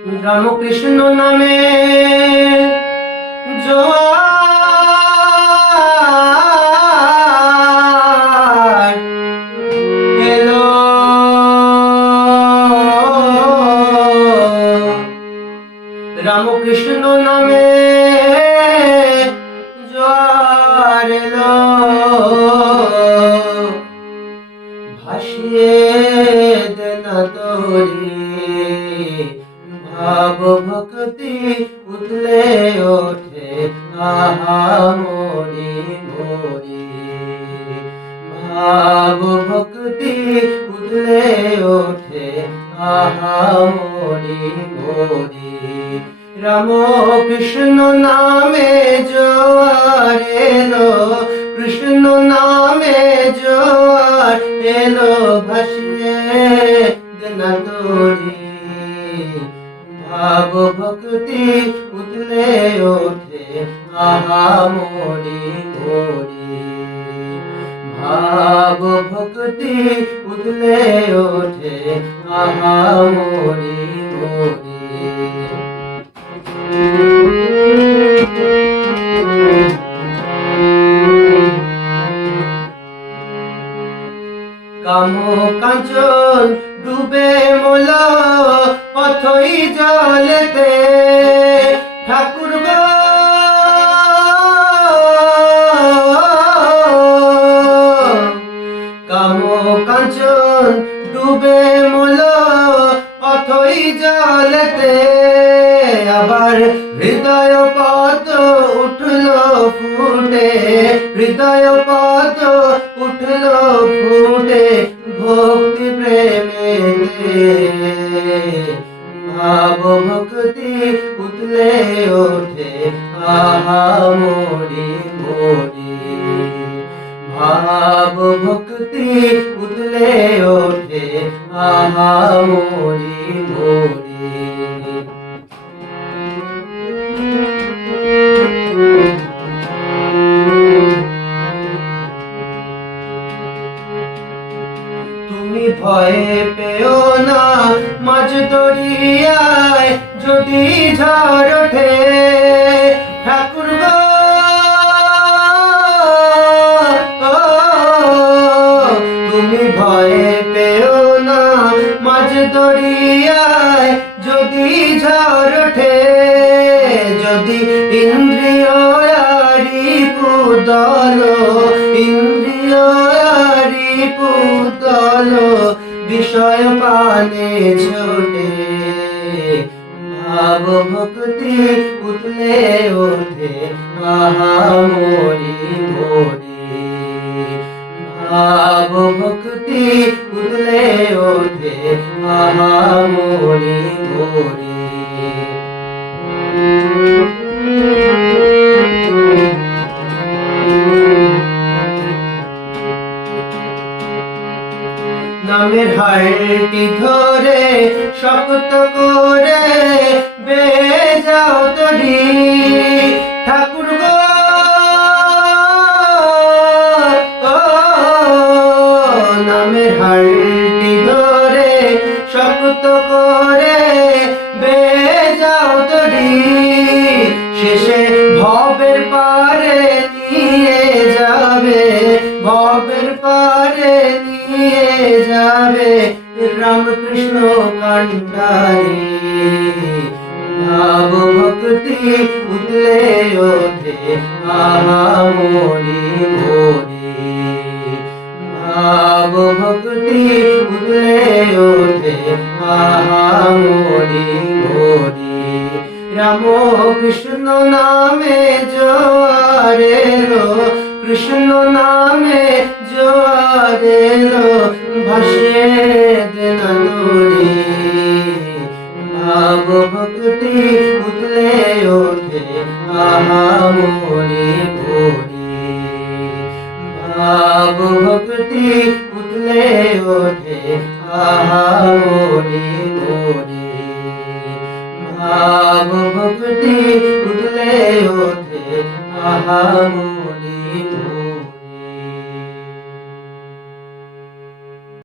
রামকৃষ্ণ নামে জোয়ার এলো, রামকৃষ্ণ নামে জোয়ার এলো, ভাসিয়ে দে না তোরে ভাব ভক্তি উঠলে ওঠে আহা মরি মরি, ভাব ভক্তি উঠলে ওঠে আহা মরি মরি। রাম কৃষ্ণ নামে জোয়ার এলো, কৃষ্ণ নামে জোয়ার এলো, ভাসিয়ে দে না তোরে ভাব ভক্তি উঠলে ওঠে আহা মরি মরি, ভাব ভক্তি উঠলে ওঠে আহা মরি মরি। কাম কাঞ্চন ডুবে মোল অথই জলেতে, ঠাকুর গো কাম কাঞ্চন ডুবে মোল অথই জলেতে, আবার হৃদয় পদ উঠল ফুটে, হৃদয় পদ উঠল ফুটে ভক্তি প্রেমেতে, ভাব ভক্তি উঠলে ওঠে আহা মরি মরি, ভাব ভক্তি উঠলে ওঠে আহা মরি মরি। তুমি ভয়ে পেও না মাঝ দরিয়ায় যদি ঝড় ওঠে, ঠাকুর গো তুমি ভয়ে পেও না মাঝ দরিয়ায় যদি ঝড় ওঠে, যদি ইন্দ্রিয় পুদল, ইন্দ্রিয় পুদল বিষয় পানে ছোটে, ভাব ভক্তি উঠলে ওঠে আহা মরি মরি, ভাব ভক্তি উঠলে ওঠে আহা মরি মরি। নামের হাড়টি ধরে শক্ত করে বেজাও তরি, ঠাকুর গো নামের হাড়টি ধরে শক্ত করে বেজাও তরি, শেষে ভবের পারে নিয়ে যাবে, ভবের পারে নিয়ে যাবে রামকৃষ্ণ কান্ডারি, ভাব ভক্তি উঠলে ওঠে আহা মরি মরি, ভাব ভক্তি উঠলে ওঠে আহা মরি মরি। রাম কৃষ্ণ নামে জোয়ার এলো, কৃষ্ণ নামে জোয়ার এলো, ভাসিয়ে